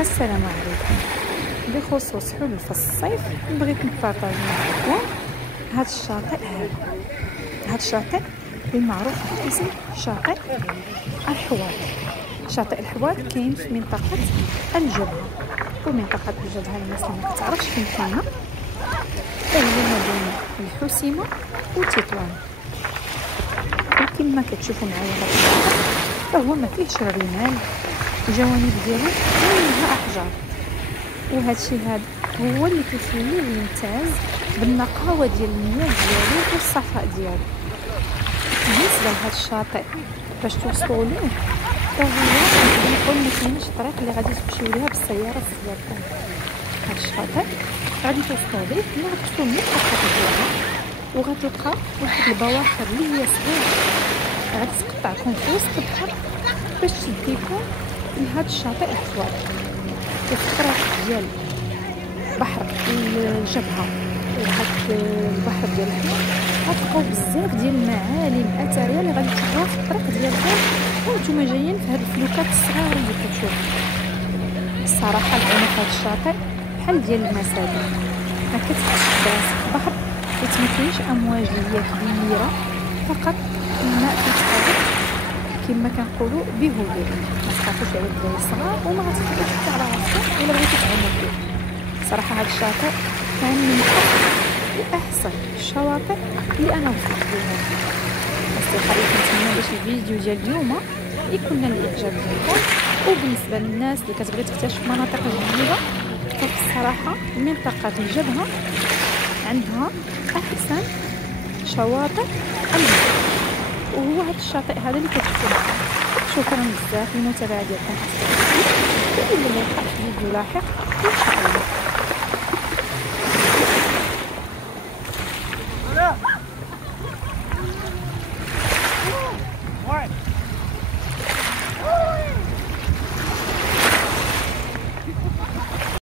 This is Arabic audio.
السلام عليكم. بخصوص حلول في الصيف بغيت نبارطاجي معكم هذا الشاطئ هذا الشاطئ المعروف باسم شاطئ الحوات. شاطئ الحوات كاين في منطقة الجبهة، ومنطقة الجبهة الناس اللي ما كتعرفش فين كاينة فهي ما بين الحسيمة وتطوان. وكما كتشوفوا معايا هذا الشاطئ فهو ما فيهش الرمال، الجوانب ديالو كلها احجار، وهذا الشيء هذا هو اللي كيخليه يمتاز بالنقاوه ديال المياه ديالو والصفاء ديالو. بالنسبه لهذا الشاطئ باش توصلوا ليه فهو كنقول ما كاينش طريق اللي غادي تمشيو ليها بالسياره ديالكم. هذا الشاطئ غادي توصلوا ليه ملي غتوصلوا من الخط ديالها وغتلقى واحد البواخر اللي هي صغيره غادي تقطعكم في وسط البحر باش تديكم لهذا الشاطئ الحوات. في الطريق ديال بحر الجبهة وهاد البحر ديال الحوات غتلقاو بزاف ديال المعالم اثريه اللي غادي تلقاوها في الطريق ديالكم وانتم جايين في هاد الفلوكات الصغار اللي كتشوفوا. الصراحه العمق هاد الشاطئ بحال ديال المساجد، ما كتحسش براسك بحر حيت ما كاينش امواج اللي هي كبيره، فقط الماء كيتحرك كما كنقولوا بهدوء. ما تخافوش على الدراري الصغار وما غتخافوش حتى على راسكم الا بغيتو تعوموا فيه. صراحه هذا الشاطئ كان من احسن الشواطئ اللي انا وصلت ليها. اصدقائي كنتمنى باش الفيديو ديال اليوم يكون نال الاعجاب ديالكم، وبالنسبه للناس اللي كتبغي تكتشف مناطق جديده فبصراحه منطقه الجبهه عندها احسن شواطئ المغرب، وهو هذا الشاطئ هذا اللي كتشوفوا معاه. شكرا بزاف للمتابعه ديالكم، والى اللقاء في فيديو لاحق ان شاء الله.